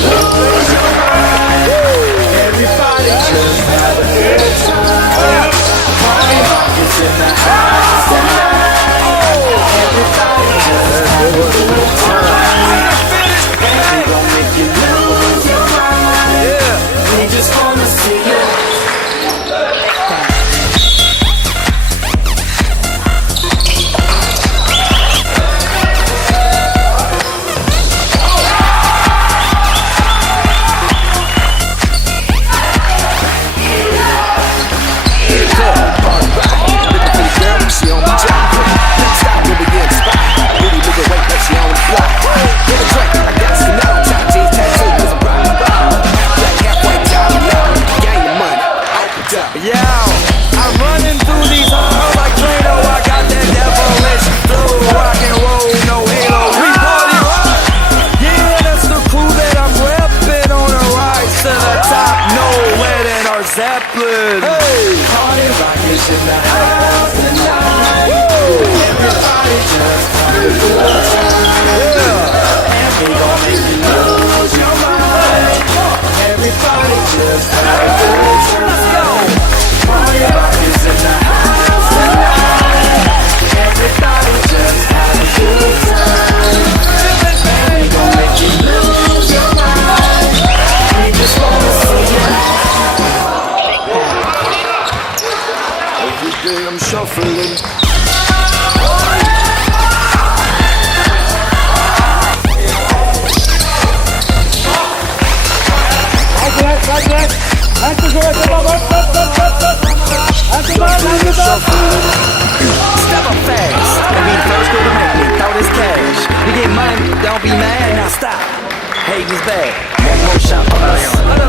lose your mind. Everybody just have a good time. Party rock is in the house tonight. Everybody just have a good time. And we gon' make you lose your mind. We just wanna see you. Zeppelin. Hey! Party rock is in the house tonight. Everybody just have a good time. And we gon' make you lose your mind. Everybody just have a good time. Party rock is in the house tonight. Everybody just have a good time. And we gon' make you lose your mind. We just wanna see you. I'm shuffling. Step up fast and be the first girl to make me throw this cash. We get money, don't be mad, now stop. Hating is bad. One more shot for us.